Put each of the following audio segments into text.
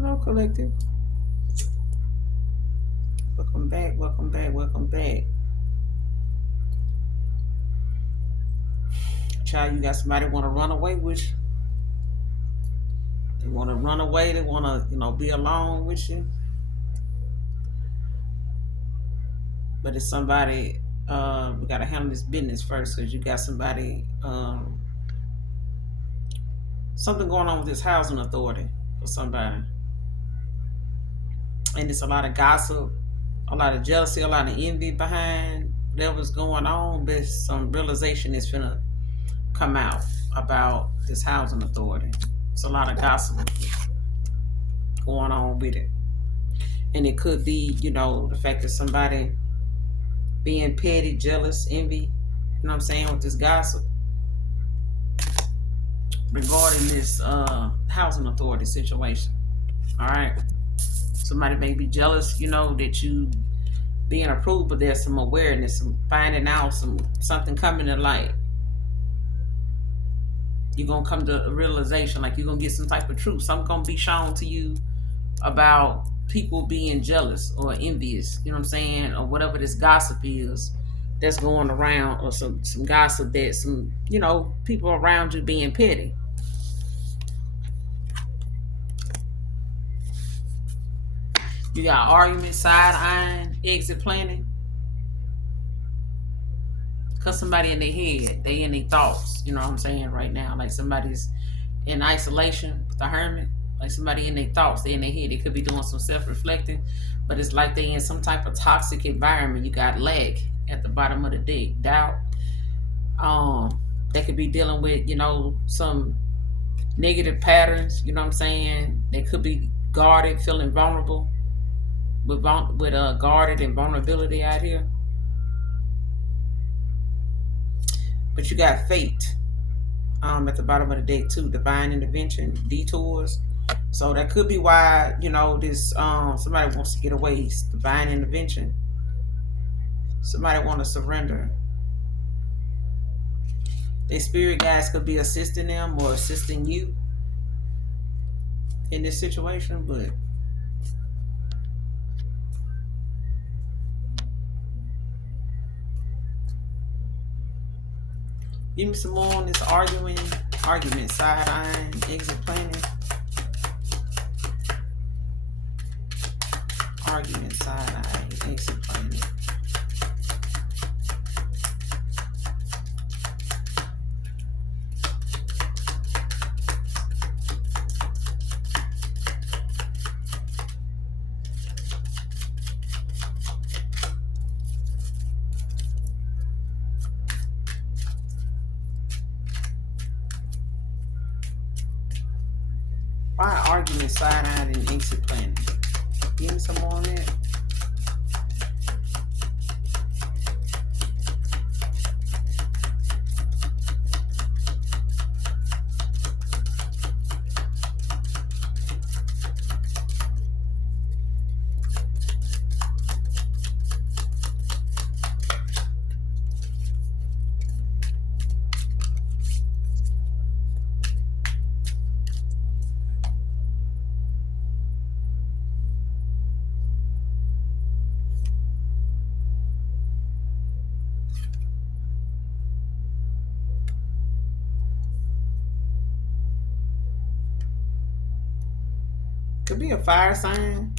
Hello, collective. Welcome back. Welcome back. Welcome back. Child, you got somebody want to run away with you. They want to run away. They want to, be alone with you. But it's somebody. We got to handle this business first because you got somebody. Something going on with this housing authority for somebody, and it's a lot of gossip, a lot of jealousy, a lot of envy behind whatever's going on. But some realization is gonna come out about this housing authority. It's a lot of gossip going on with it. And it could be, the fact that somebody being petty, jealous, envy, you know what I'm saying, with this gossip regarding this housing authority situation. All right. Somebody may be jealous, that you being approved, but there's some awareness, some finding out, something coming to light. You're gonna come to a realization, like you're gonna get some type of truth. Something gonna be shown to you about people being jealous or envious, you know what I'm saying, or whatever this gossip is that's going around, or some gossip that some, people around you being petty. You got argument, side eyeing, exit planning. Cause somebody in their head, they in their thoughts, you know what I'm saying, right now. Like somebody's in isolation with the hermit, like somebody in their thoughts, they in their head. They could be doing some self-reflecting, but it's like they in some type of toxic environment. You got lack at the bottom of the deck, doubt. They could be dealing with, some negative patterns, you know what I'm saying? They could be guarded, feeling vulnerable, with guarded and vulnerability out here. But you got fate at the bottom of the deck too, divine intervention, detours. So that could be why, this somebody wants to get away. It's divine intervention. Somebody want to surrender. Their spirit guides could be assisting them or assisting you in this situation, but give me some more on this argument, side eyeing, exit planning. Argument, side eyeing, exit planning. Why argument, side eyeing, and exit planning? Give me some more on that. Could be a fire sign.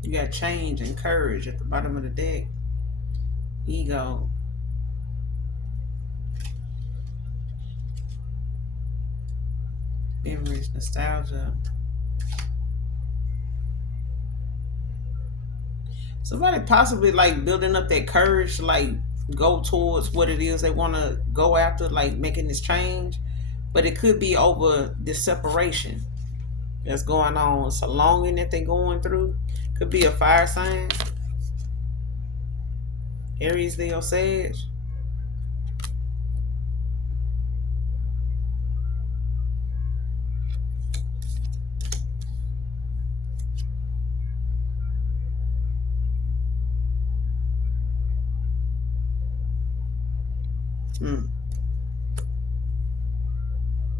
You got change and courage at the bottom of the deck. Ego. Memories, nostalgia. Somebody possibly like building up that courage to like go towards what it is they want to go after, like making this change. But it could be over this separation that's going on. It's a longing that they're going through. Could be a fire sign. Aries, Leo, Sag. Mm.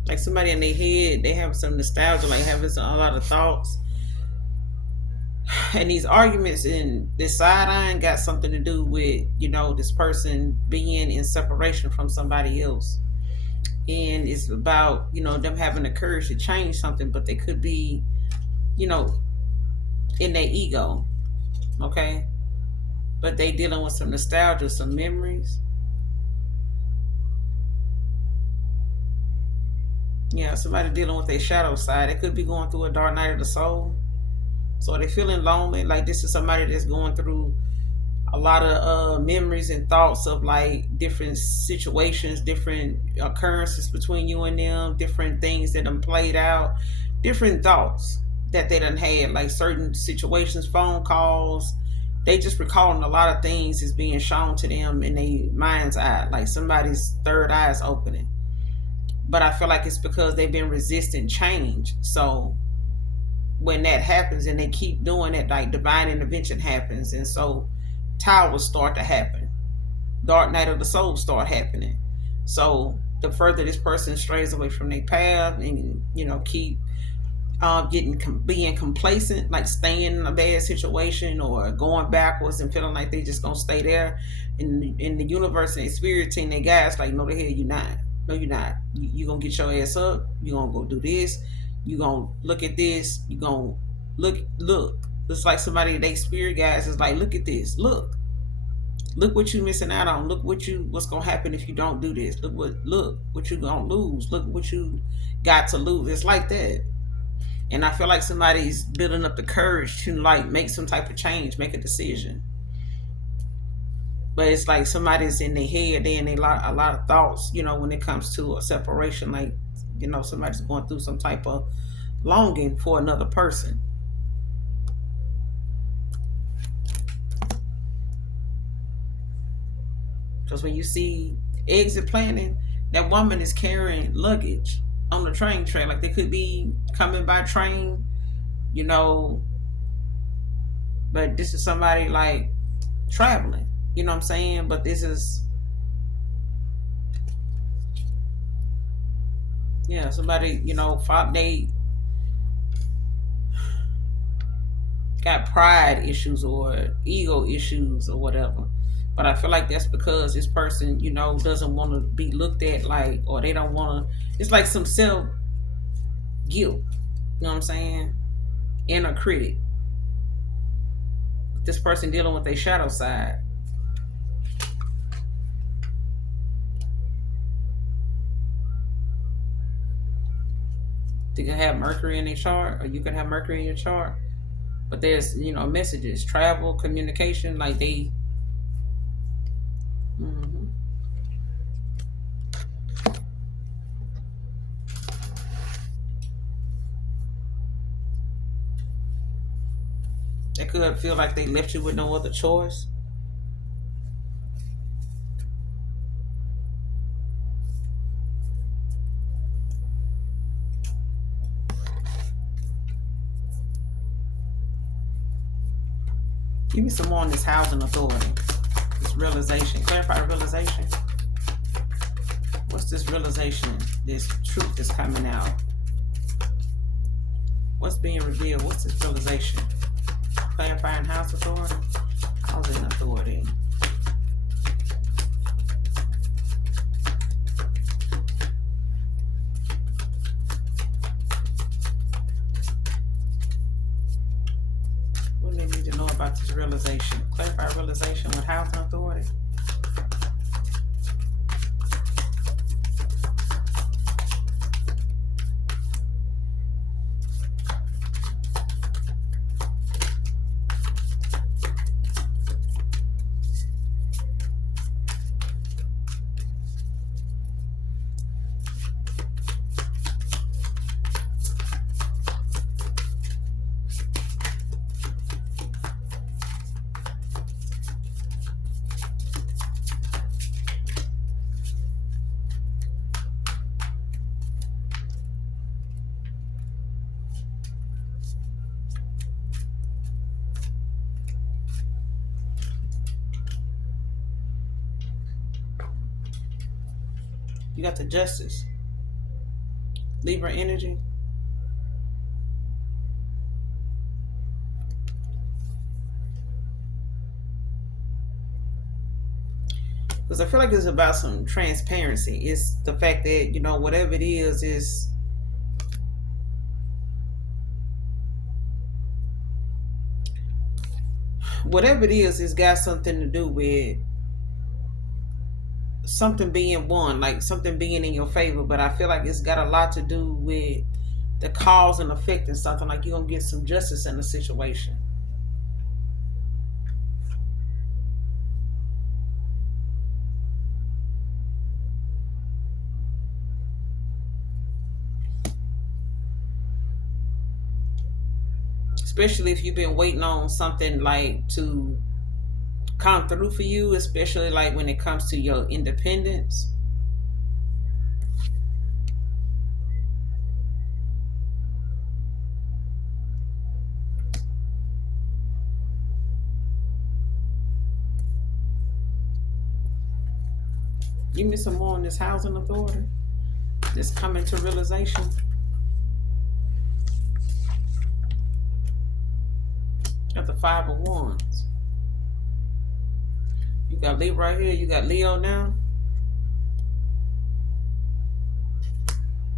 Like somebody in their head, they have some nostalgia, like having a lot of thoughts. And these arguments in this side eye got something to do with, this person being in separation from somebody else. And it's about, them having the courage to change something, but they could be, you know, in their ego. Okay. But they dealing with some nostalgia, some memories. Yeah, somebody dealing with their shadow side. They could be going through a dark night of the soul. So they feeling lonely. Like this is somebody that's going through a lot of memories and thoughts of like different situations, different occurrences between you and them, different things that done played out, different thoughts that they done had, like certain situations, phone calls. They just recalling a lot of things is being shown to them in their mind's eye, like somebody's third eye is opening. But I feel like it's because they've been resisting change. So when that happens and they keep doing it, like divine intervention happens, and so towers start to happen, dark night of the soul start happening. So the further this person strays away from their path and keep being complacent, like staying in a bad situation or going backwards and feeling like they just gonna stay there in the universe and experiencing their guys, like, no, the hell you not. No, you're not. You gonna get your ass up. You gonna go do this. You gonna look at this. You gonna look. It's like somebody, they spirit guys is like, look at this. Look what you missing out on. Look what's gonna happen if you don't do this. Look what you gonna lose. Look what you got to lose. It's like that. And I feel like somebody's building up the courage to like make some type of change, make a decision. But it's like somebody's in their head, they in a lot of thoughts, when it comes to a separation, like, somebody's going through some type of longing for another person. Because when you see exit planning, that woman is carrying luggage on the train track. Like they could be coming by train, but this is somebody like traveling. You know what I'm saying? But this is, somebody, they got pride issues or ego issues or whatever. But I feel like that's because this person, doesn't want to be looked at like, or they don't want to, it's like some self guilt. You know what I'm saying? Inner critic. This person dealing with their shadow side. You can have Mercury in their chart, or you can have Mercury in your chart. But there's, messages, travel, communication, like they. Mm-hmm. They could feel like they left you with no other choice. Give me some more on this housing authority. This realization. Clarify realization. What's this realization? This truth that's coming out. What's being revealed? What's this realization? Clarifying house authority. Housing authority. What do they need to know about this realization? Clarify realization with housing authority. You got the Justice, Libra energy. Because I feel like it's about some transparency. It's the fact that, whatever it is whatever it is, it's got something to do with something being won, like something being in your favor. But I feel like it's got a lot to do with the cause and effect and something, like you're gonna get some justice in the situation. Especially if you've been waiting on something like to come through for you, especially like when it comes to your independence. Give me some more on this housing authority. This coming to realization. Got the Five of Wands. You got Leo right here. You got Leo now.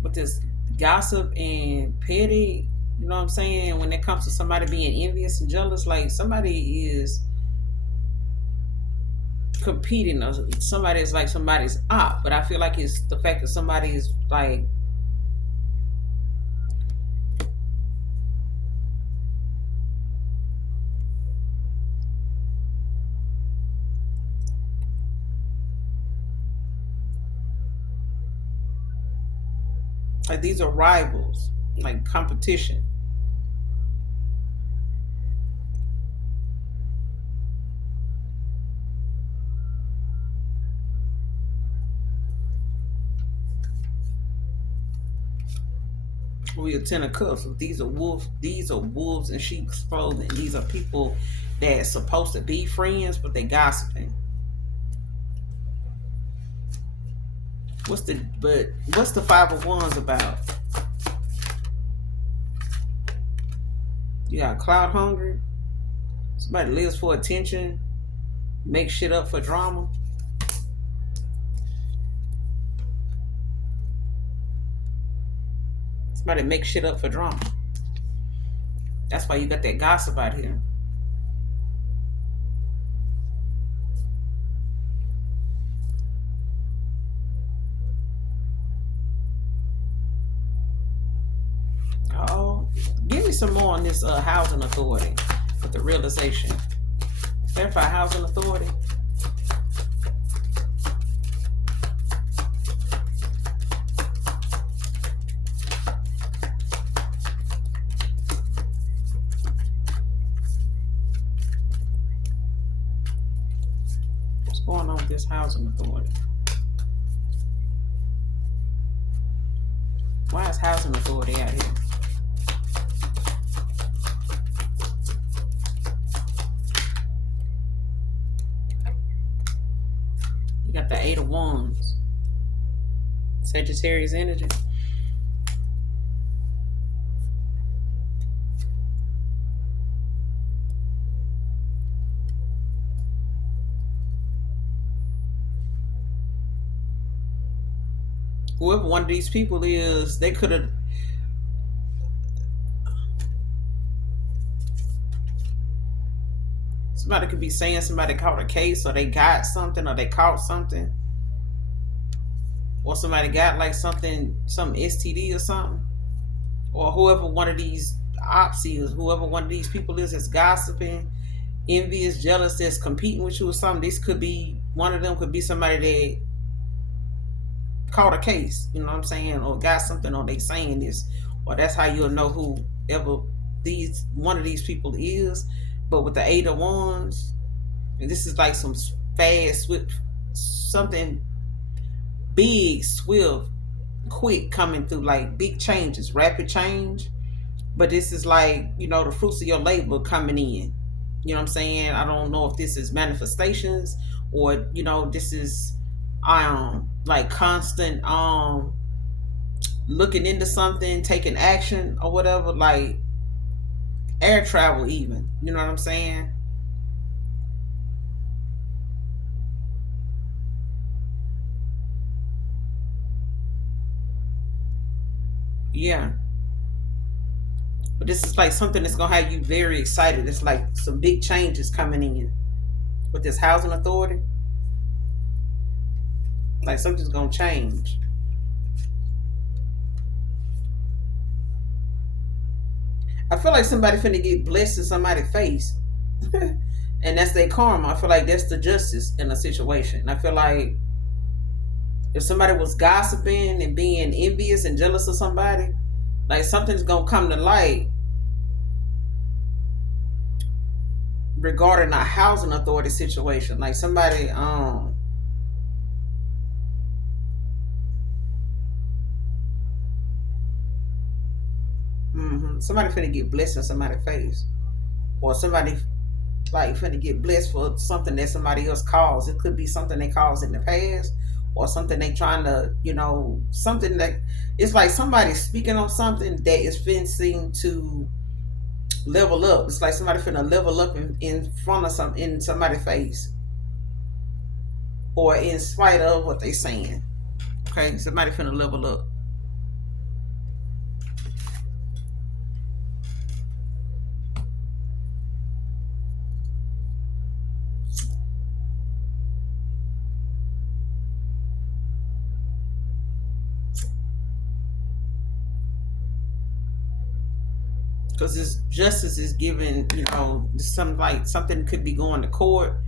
With this gossip and petty, you know what I'm saying? When it comes to somebody being envious and jealous, like somebody is competing, or somebody is like somebody's op. But I feel like it's the fact that somebody is like these are rivals, like competition. We are Ten of Cups. These are wolves. These are wolves in sheep's clothing. These are people that's supposed to be friends, but they gossiping. What's the Five of Wands about? You got cloud hungry. Somebody lives for attention, make shit up for drama. Somebody make shit up for drama. That's why you got that gossip out here. Oh, give me some more on this housing authority with the realization. Clarify housing authority. What's going on with this housing authority? Why is housing authority out here? You got the Eight of Wands. Sagittarius energy. Whoever one of these people is, they could have. Somebody could be saying somebody caught a case, or they got something, or they caught something, or somebody got like something, some STD or something, or whoever one of these ops is, whoever one of these people is that's gossiping, envious, jealous, that's competing with you or something. This could be one of them. Could be somebody that caught a case, you know what I'm saying, or got something, or they saying this, or that's how you'll know whoever one of these people is. But with the Eight of Wands, this is like some fast, swift, something big, swift, quick coming through, like big changes, rapid change. But this is like, the fruits of your labor coming in. You know what I'm saying? I don't know if this is manifestations, or this is like constant looking into something, taking action or whatever, like air travel even. You know what I'm saying? Yeah. But this is like something that's gonna have you very excited. It's like some big changes coming in with this housing authority. Like something's gonna change. I feel like somebody finna get blessed in somebody's face. And that's their karma. I feel like that's the justice in a situation. I feel like if somebody was gossiping and being envious and jealous of somebody, like something's gonna come to light regarding a housing authority situation. Like somebody, somebody finna get blessed in somebody's face, or somebody like finna get blessed for something that somebody else caused. It could be something they caused in the past, or something they trying to, something that it's like somebody speaking on something that is fencing to level up. It's like somebody finna level up in front of in somebody's face, or in spite of what they saying. Okay, somebody finna level up. Because this justice is given, some like something could be going to court,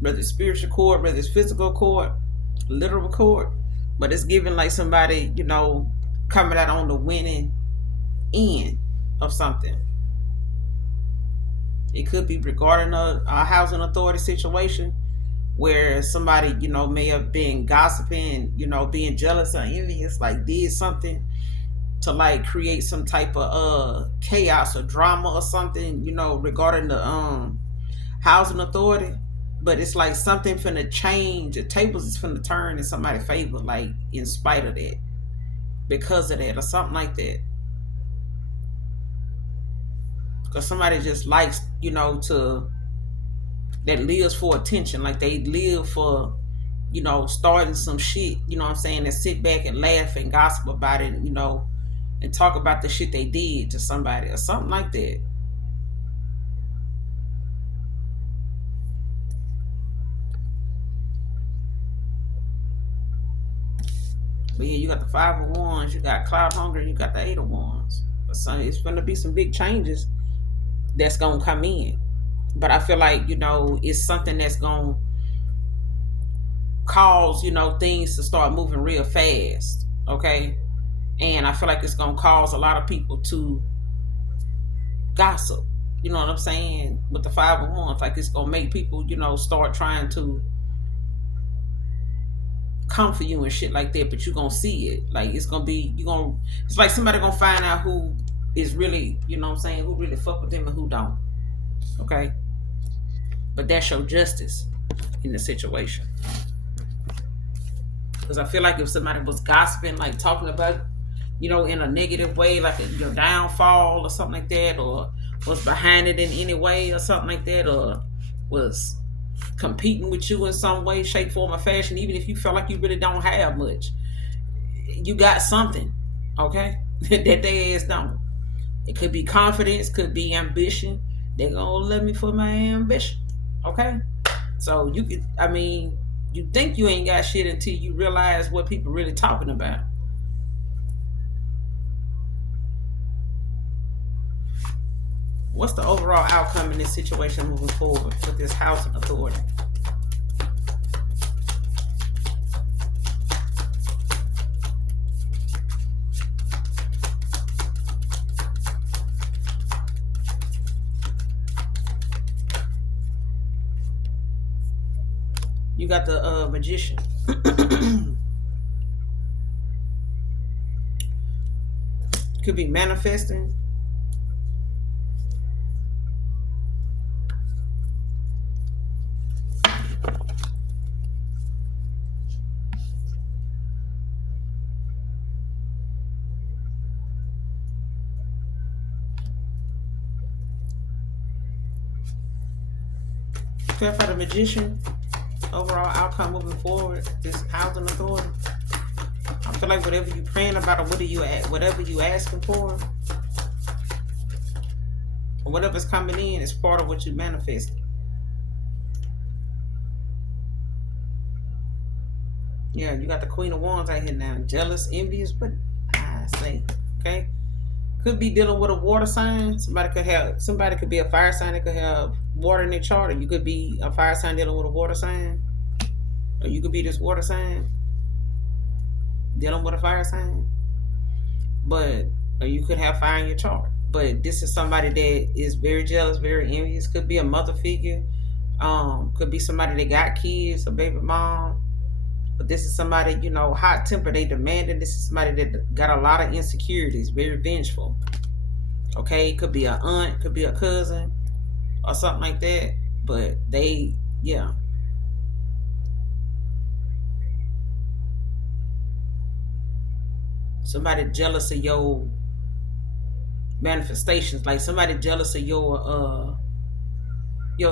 whether it's spiritual court, whether it's physical court, literal court, but it's given like somebody, coming out on the winning end of something. It could be regarding a housing authority situation where somebody, may have been gossiping, being jealous or envious, like did something to like create some type of chaos or drama or something, regarding the housing authority. But it's like something finna change. The tables is finna turn in somebody's favor, like in spite of that, because of that, or something like that. Because somebody just likes, to that lives for attention. Like they live for, starting some shit, you know what I'm saying, and sit back and laugh and gossip about it, and talk about the shit they did to somebody or something like that. But yeah, you got the Five of Wands, you got Cloud Hunger, you got the Eight of Wands. So it's gonna be some big changes that's gonna come in. But I feel like, it's something that's gonna cause, things to start moving real fast. Okay. And I feel like it's gonna cause a lot of people to gossip. You know what I'm saying? With the Five of Wands. Like it's gonna make people, start trying to come for you and shit like that, but you're gonna see it. Like it's gonna be it's like somebody gonna find out who is really, what I'm saying, who really fuck with them and who don't. Okay. But that's your justice in the situation. Because I feel like if somebody was gossiping, like talking about, in a negative way, like your downfall or something like that, or was behind it in any way or something like that, or was competing with you in some way, shape, form, or fashion, even if you felt like you really don't have much, you got something, okay, that they ass don't. It could be confidence, could be ambition. They're gonna love me for my ambition, okay? So you think you ain't got shit until you realize what people really talking about. What's the overall outcome in this situation moving forward with this housing authority? You got the magician. Could be manifesting. Clarify the Magician. Overall outcome moving forward. This housing authority. I feel like whatever you praying about, or whatever you asking for, or whatever's coming in, is part of what you manifested. Yeah, you got the Queen of Wands right here now. Jealous, envious, but I say, okay. Could be dealing with a water sign. Somebody could be a fire sign that could have water in their chart, or you could be a fire sign dealing with a water sign. Or you could be this water sign dealing with a fire sign. Or you could have fire in your chart. But this is somebody that is very jealous, very envious. Could be a mother figure. Could be somebody that got kids, a baby mom. But this is somebody, hot tempered, they demanding. This is somebody that got a lot of insecurities, very vengeful. Okay, could be an aunt, could be a cousin, or something like that. But somebody jealous of your manifestations, like somebody jealous of your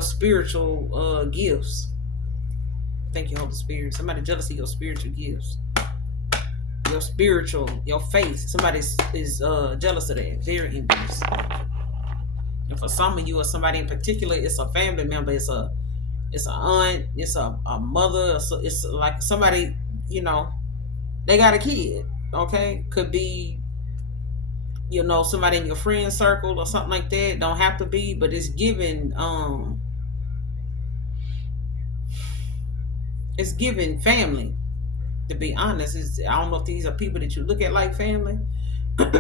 spiritual gifts. Thank you, Holy Spirit. Somebody jealous of your spiritual gifts, your faith. Somebody is jealous of that. Very envious. And for some of you, or somebody in particular, it's a family member. It's an aunt. It's a mother. It's like somebody, they got a kid. Okay, could be, somebody in your friend circle or something like that. Don't have to be, but it's given. It's giving family. To be honest, I don't know if these are people that you look at like family, but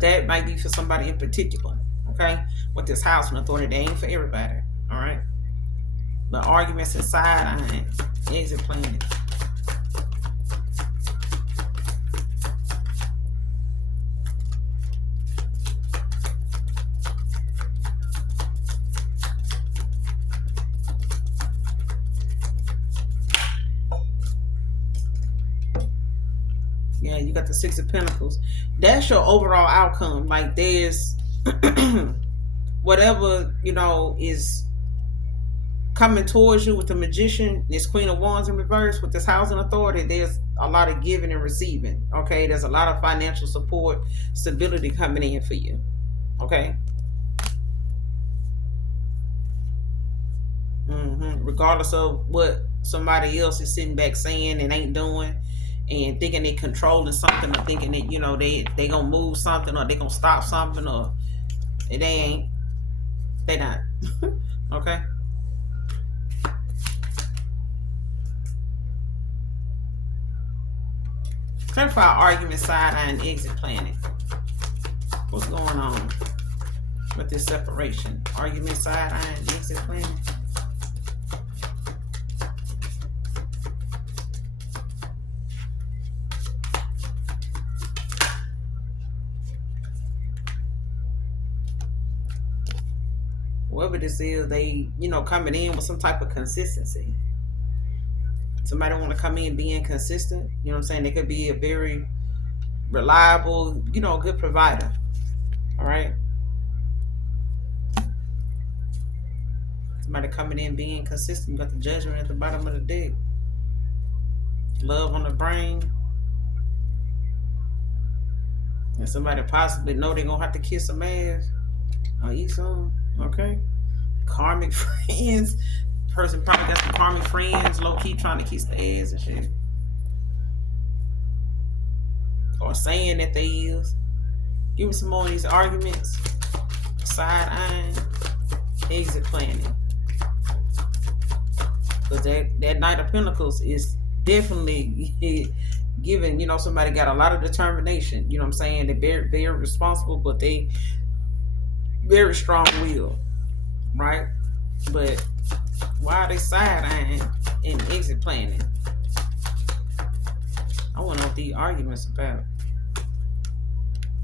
that might be for somebody in particular. Okay, with this housing authority, they ain't for everybody. All right, the arguments inside, exit planet. Yeah, you got the Six of Pentacles. That's your overall outcome. Like there's whatever, is coming towards you with the Magician, this Queen of Wands in reverse, with this housing authority, there's a lot of giving and receiving. Okay, there's a lot of financial support, stability coming in for you. Okay. Regardless of what somebody else is sitting back saying and ain't doing, and thinking they controlling something, or thinking that they gonna move something, or they gonna stop something, or they ain't. They not. Okay. Clarify argument, side eye, and exit planet. What's going on with this separation? Argument, side eye, and exit planet. Whoever this is, they, coming in with some type of consistency. Somebody want to come in being consistent. You know what I'm saying? They could be a very reliable, good provider. All right. Somebody coming in being consistent. You got the Judgment at the bottom of the deck. Love on the brain. And somebody possibly know they're gonna have to kiss some ass or eat some. Okay. Karmic friends. Person probably got some karmic friends, low key trying to kiss the ass and shit. Or saying that they is. Give me some more of these arguments. Side eyeing. Exit planning. Because that Knight of Pentacles is definitely giving, somebody got a lot of determination. You know what I'm saying? They're very, very responsible, but they very strong will. Right? But why are they side eyeing and exit planning? I want to know what these arguments about.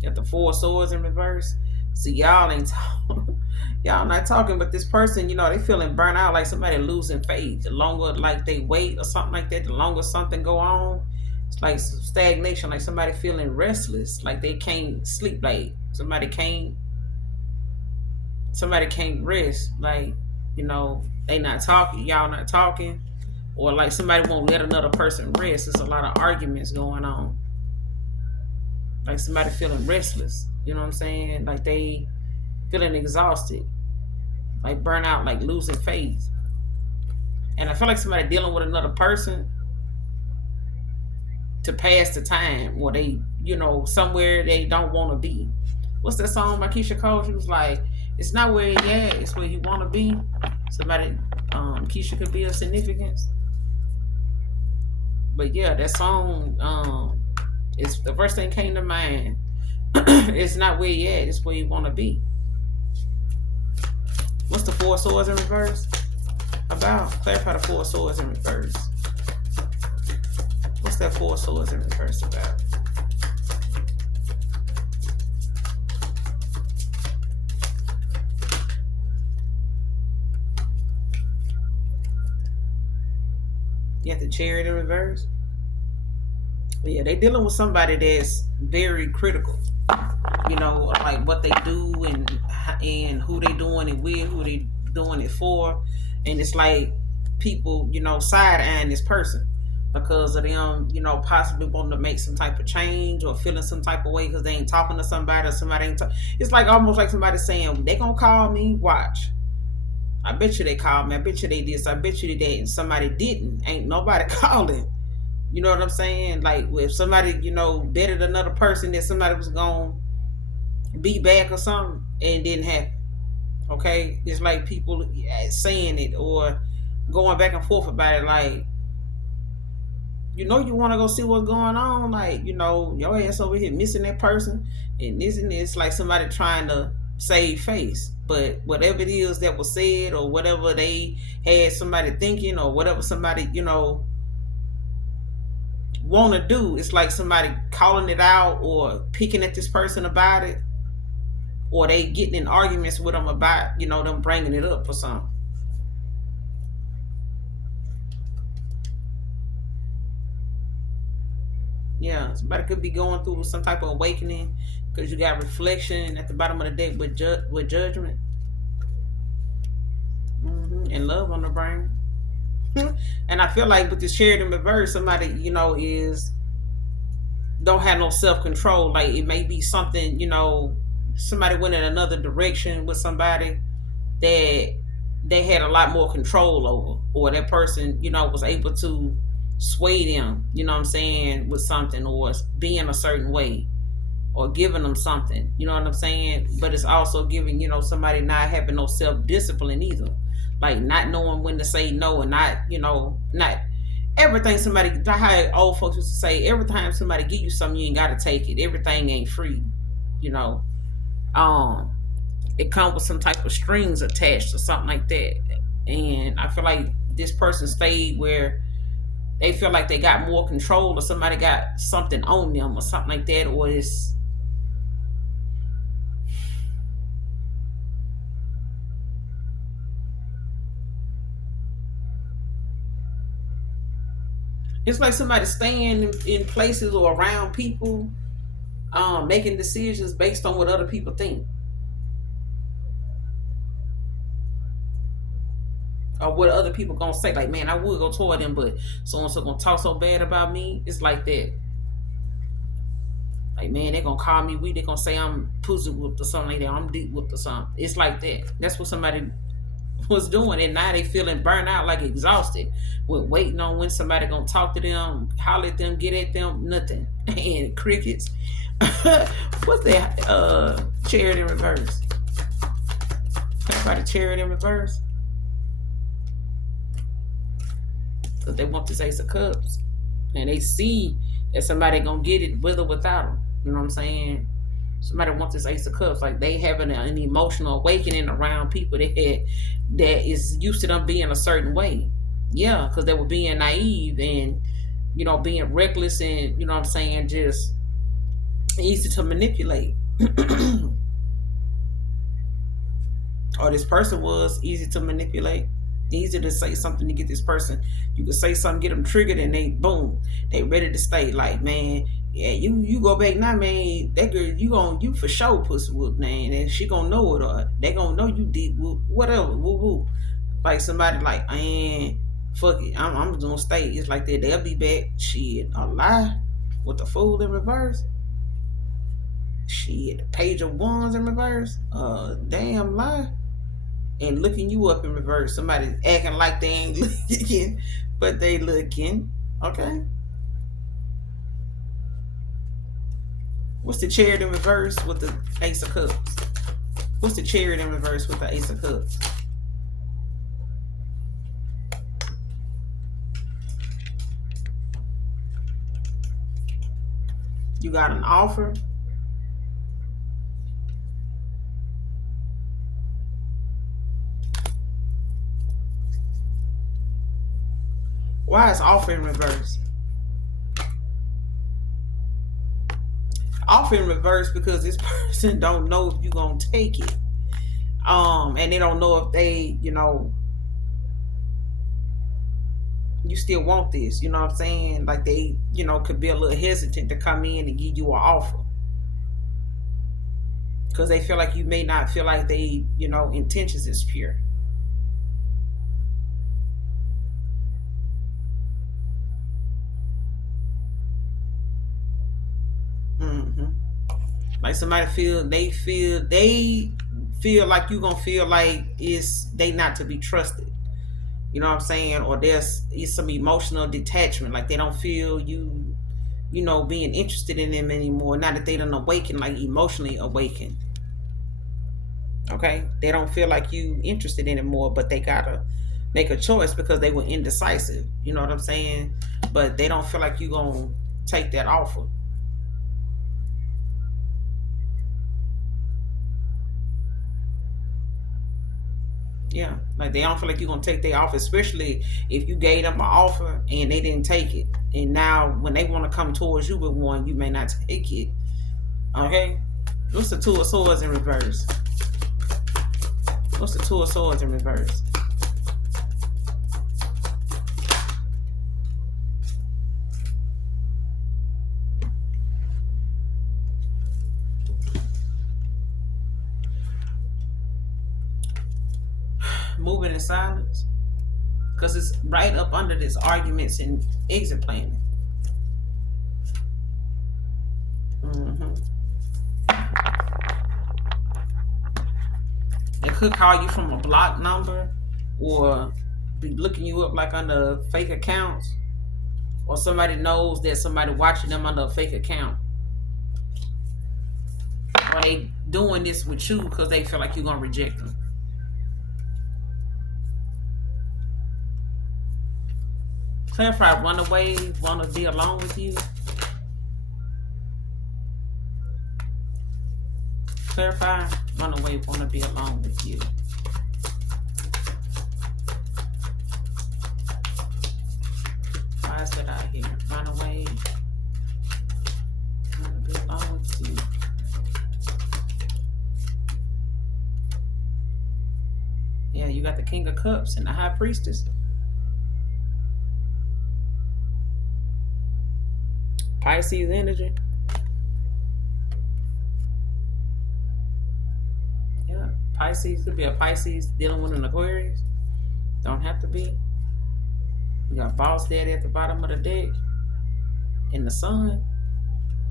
Got the Four of Swords in reverse. See, y'all ain't y'all not talking, but this person, they feeling burnt out, like somebody losing faith. The longer like they wait or something like that, the longer something go on, it's like stagnation, like somebody feeling restless, like they can't sleep, like somebody can't rest, like They not talking, y'all not talking, or like somebody won't let another person rest. There's a lot of arguments going on. Like somebody feeling restless. You know what I'm saying? Like they feeling exhausted, like burnout, like losing faith. And I feel like somebody dealing with another person to pass the time, or they, somewhere they don't want to be. What's that song by Keisha Cole? She was like, "It's not where he at, it's where he want to be." Somebody, Keisha could be of significance. But yeah, that song, it's the first thing came to mind. It's not where he at, it's where you want to be. What's the Four Swords in reverse about? Clarify the Four Swords in reverse. What's that Four Swords in reverse about? You have the Chariot in reverse. But yeah, they dealing with somebody that's very critical. Like what they do and who they doing it with, who they doing it for, and it's like people, side eyeing this person because of them, possibly wanting to make some type of change or feeling some type of way because they ain't talking to somebody or somebody ain't. It's like almost like somebody saying they gonna call me. Watch. I bet you they called me. I bet you they this. I bet you they that. And somebody didn't. Ain't nobody calling. You know what I'm saying? Like if somebody, betted another person that somebody was gonna be back or something, and it didn't happen. Okay, it's like people saying it or going back and forth about it. Like, you want to go see what's going on. Like, your ass over here missing that person, and this and this. Like somebody trying to save face. But whatever it is that was said, or whatever they had somebody thinking, or whatever somebody, want to do, it's like somebody calling it out or picking at this person about it, or they getting in arguments with them about, them bringing it up or something. Yeah, somebody could be going through some type of awakening because you got reflection at the bottom of the deck with judgment, and love on the brain. And I feel like with this Chariot in reverse, somebody, is don't have no self control. Like it may be something, somebody went in another direction with somebody that they had a lot more control over, or that person, was able to sway them, what I'm saying, with something, or being a certain way, or giving them something, you know what I'm saying? But it's also giving, somebody not having no self discipline either. Like not knowing when to say no, and not, not everything somebody, how old folks used to say, every time somebody give you something, you ain't gotta take it. Everything ain't free, you know. It comes with some type of strings attached or something like that. And I feel like this person stayed where they feel like they got more control, or somebody got something on them or something like that, or it's like somebody staying in places or around people, making decisions based on what other people think, or what other people gonna say. Like, man, I would go toward them, but so and so gonna talk so bad about me. It's like that. Like, man, they gonna call me weak. They gonna say I'm pussy whooped or something like that. I'm deep whooped or something. It's like that. That's what somebody was doing, and now they feeling burnt out, like exhausted, with waiting on when somebody gonna talk to them, holler at them, get at them, nothing, and crickets. What's that? Chariot in reverse. Everybody, Chariot in reverse, because they want this Ace of Cups, and they see that somebody gonna get it with or without them. You know what I'm saying? Somebody wants this Ace of Cups, like they having an emotional awakening around people that is used to them being a certain way. Yeah, because they were being naive and being reckless, and what I'm saying, just easy to manipulate. Or this person was easy to manipulate. Easy to say something to get this person. You could say something, get them triggered, and they boom, they ready to stay. Like, man, yeah, you go back now, man. That girl, you for sure pussy whoop, man, and she gonna know it, or they gonna know you deep whoop, whatever, woo woo. Like somebody like, and fuck it, I'm just gonna stay. It's like that. They'll be back. Shit, a lie with the fool in reverse. Shit, the page of wands in reverse. Damn lie. And looking you up in reverse. Somebody acting like they ain't looking, but they looking. Okay. What's the chariot in reverse with the ace of cups? What's the chariot in reverse with the ace of cups? You got an offer. Why is offer in reverse? Offer in reverse because this person don't know if you gonna take it. And they don't know if they, you still want this. You know what I'm saying? Like they, could be a little hesitant to come in and give you an offer. Because they feel like you may not feel like they, intentions is pure. Mm-hmm. Like somebody they feel like you gonna feel like they not to be trusted. You know what I'm saying? Or there's some emotional detachment. Like they don't feel you, being interested in them anymore. Not that they don't awaken, like emotionally awaken. Okay, they don't feel like you interested anymore, but they gotta make a choice because they were indecisive. You know what I'm saying? But they don't feel like you gonna take that offer. Yeah, like they don't feel like you're gonna take their offer, especially if you gave them an offer and they didn't take it. And now when they want to come towards you with one, you may not take it. Okay, what's the two of swords in reverse? What's the two of swords in reverse? Moving in silence, because it's right up under this arguments and exit planning. Mm-hmm. They could call you from a block number, or be looking you up like under fake accounts, or somebody knows that somebody watching them under a fake account. Or they doing this with you because they feel like you're gonna reject them. Clarify, run away, want to be alone with you. Clarify, run away, want to be alone with you. Why is that out here? Run away, want to be alone with you. Yeah, you got the King of Cups and the High Priestess. Pisces energy. Yeah, Pisces could be a Pisces dealing with an Aquarius. Don't have to be. You got Boss Daddy at the bottom of the deck in the sun,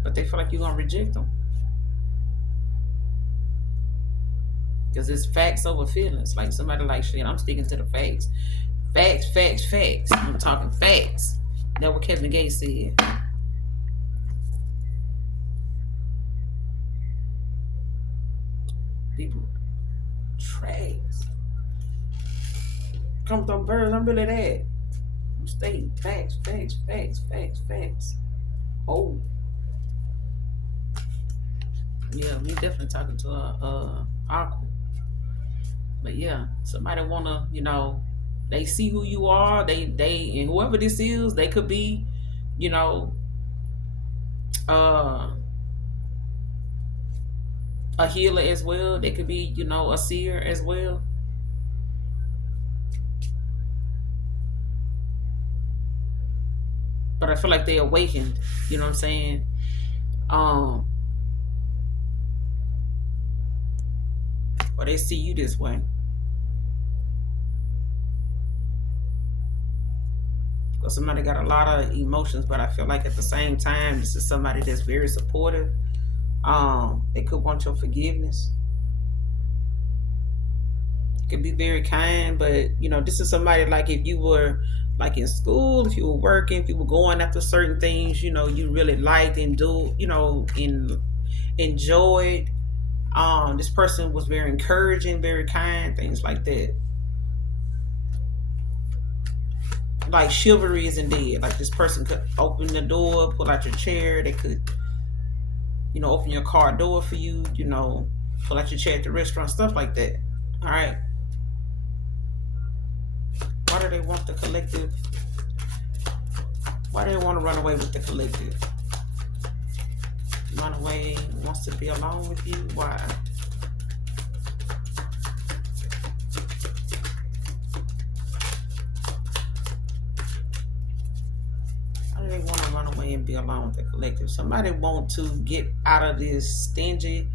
but they feel like you're gonna reject them because it's facts over feelings. Like somebody like, shit, I'm sticking to the facts. Facts, facts, facts. I'm talking facts. That's what Kevin Gates said. People trash. Come from birds, I'm really that. I'm stating facts, facts, facts, facts, facts. Oh. Yeah, we definitely talking to Aqua. But yeah, somebody wanna, they see who you are. They and whoever this is, they could be, you know, uh, a healer as well. They could be, a seer as well. But I feel like they awakened. You know what I'm saying? Or they see you this way. So somebody got a lot of emotions, but I feel like at the same time, this is somebody that's very supportive. They could want your forgiveness. Could be very kind, but this is somebody like if you were like in school, if you were working, if you were going after certain things, you really liked and enjoyed. This person was very encouraging, very kind, things like that. Like chivalry isn't dead. Like this person could open the door, pull out your chair. They could, open your car door for you. Pull out your chair at the restaurant, stuff like that. All right. Why do they want the collective? Why do they want to run away with the collective? Run away, wants to be alone with you. Why? They want to run away and be alone with the collective. Somebody want to get out of this stingy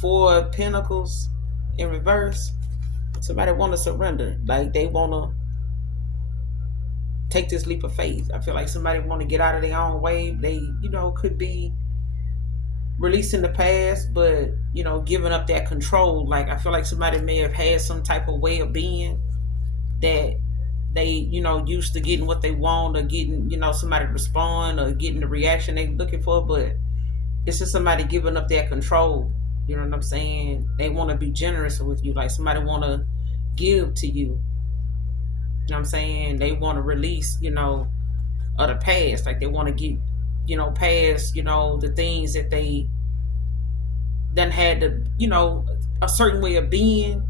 4 Pentacles in reverse. Somebody want to surrender. Like they want to take this leap of faith. I feel like somebody want to get out of their own way. They, could be releasing the past, but, giving up that control. Like I feel like somebody may have had some type of way of being that they used to getting what they want, or getting somebody to respond, or getting the reaction they looking for, but it's just somebody giving up their control. You know what I'm saying? They want to be generous with you. Like somebody want to give to you. You know what I'm saying? They want to release of the past. Like they want to get past the things that they done had to a certain way of being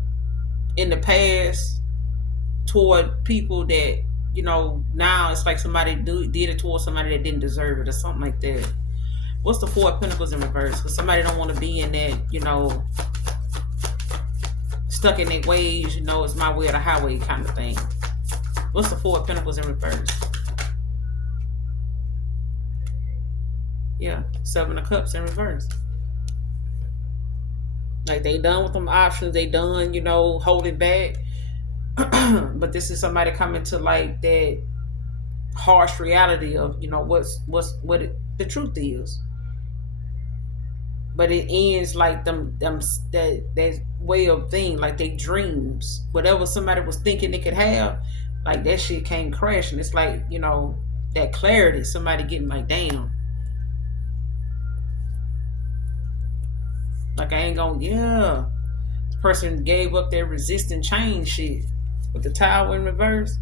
in the past toward people that now it's like somebody did it towards somebody that didn't deserve it, or something like that. What's the 4 of Pentacles in reverse? Because somebody don't want to be in that stuck in their ways, it's my way or the highway kind of thing. What's the 4 of Pentacles in reverse? Yeah, 7 of Cups in reverse. Like they done with them options, they done holding back. But this is somebody coming to like that harsh reality of what the truth is. But it ends like that way of thing, like they dreams, whatever somebody was thinking they could have, like that shit came crashing. It's like that clarity, somebody getting like, damn, like I ain't gonna, this person gave up their resistant change shit. With the Tower in reverse.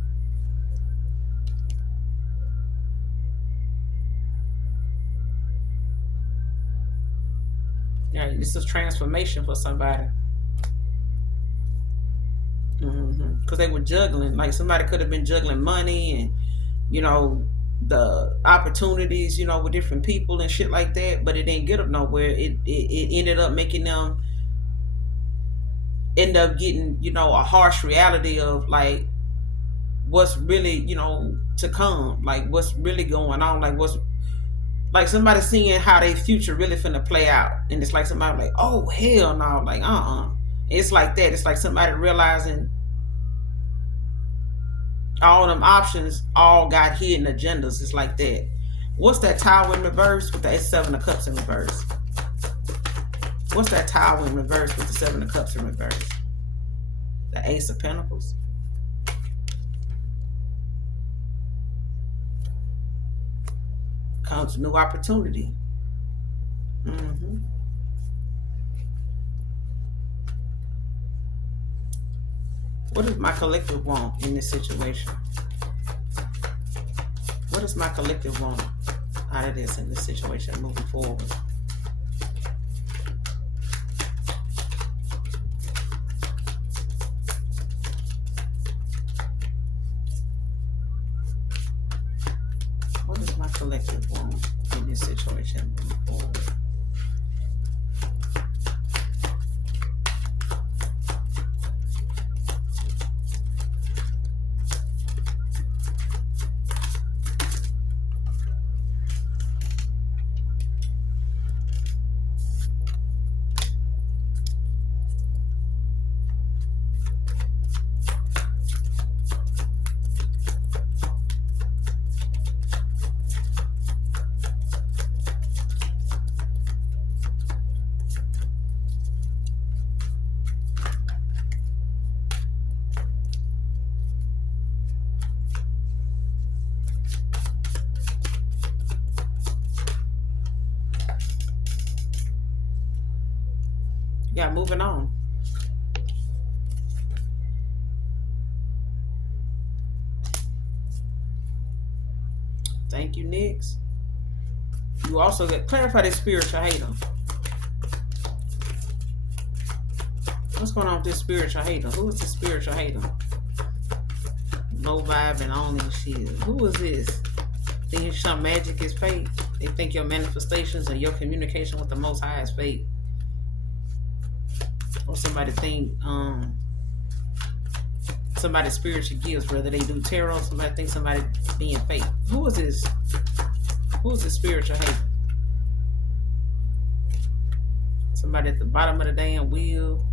Yeah, this is transformation for somebody. Because they were juggling. Like somebody could have been juggling money and, the opportunities, with different people and shit like that. But it didn't get them nowhere. It ended up making them end up getting, a harsh reality of like what's really, to come, like what's really going on, like what's like somebody seeing how their future really finna play out, and it's like somebody like, oh hell no, like it's like that. It's like somebody realizing all them options all got hidden agendas. It's like that. What's that Tower in reverse with the 7 of Cups in reverse? What's that Tower in reverse with the 7 of Cups in reverse? The Ace of Pentacles. Comes new opportunity. What does my collective want in this situation? What does my collective want out of this in this situation moving forward? What does my collective want in this situation moving forward? Yeah, moving on. Thank you, Nix. You also get clarify this spiritual hater. What's going on with this spiritual hater? Who is this spiritual hater? No vibe and only shit. Who is this? Think some magic is fake? They think your manifestations or your communication with the Most High is fake? Or somebody think somebody's spiritual gifts, whether they do tarot, somebody think somebody being fake. Who is this? Who is this spiritual hater? Somebody at the bottom of the damn wheel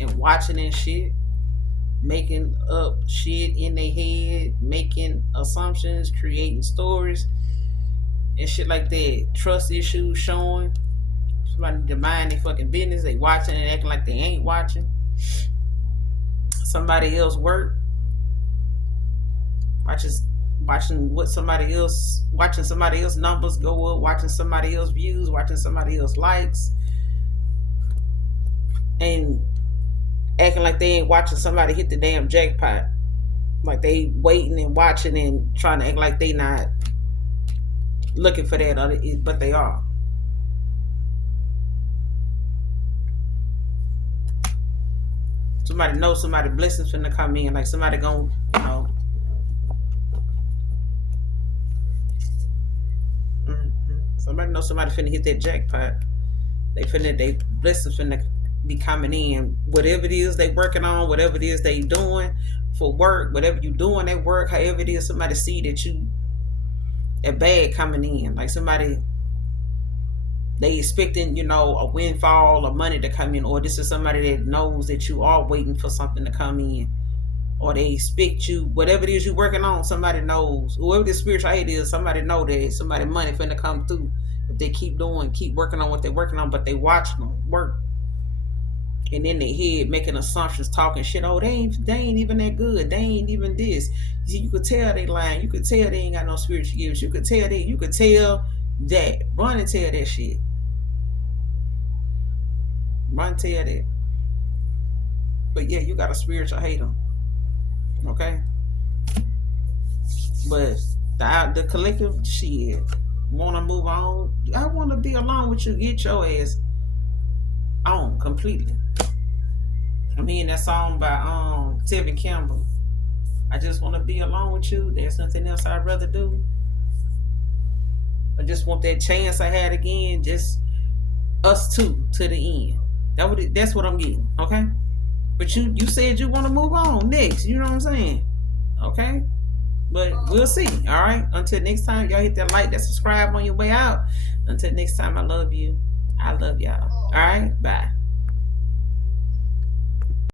and watching and shit, making up shit in their head, making assumptions, creating stories and shit like that. Trust issues showing. Somebody to mind their fucking business. They watching and acting like they ain't watching. Somebody else work. Watching what somebody else, watching somebody else numbers go up, watching somebody else views, watching somebody else likes, and acting like they ain't watching somebody hit the damn jackpot. Like they waiting and watching and trying to act like they not looking for that, but they are. Somebody knows somebody blessings finna come in, like somebody gon', you know. Somebody knows somebody finna hit that jackpot. They blessings finna be coming in. Whatever it is they working on, whatever it is they doing for work, whatever you doing at work, however it is, somebody see that bag coming in. Like somebody, they expecting, you know, a windfall or money to come in, or this is somebody that knows that you are waiting for something to come in, or they expect you, whatever it is you're working on, somebody knows. Whoever this spiritual aid is, somebody know that somebody money finna come through if they keep working on what they're working on, but they watching them work. And in their head making assumptions, talking shit. Oh, they ain't even that good. They ain't even this. You could tell they lying. You could tell they ain't got no spiritual gifts. You could tell that. Run and tell that shit. Run and tell that. But yeah, you got a spiritual hater. Okay? But the collective shit wanna move on. I wanna be alone with you. Get your ass on completely. I mean that song by Tevin Campbell. I just want to be alone with you. There's nothing else I'd rather do. I just want that chance I had again. Just us two to the end. That's what I'm getting. Okay. But you said you want to move on next. You know what I'm saying? Okay. But we'll see. All right. Until next time, y'all hit that like, that subscribe on your way out. Until next time, I love you. I love y'all. All right. Bye.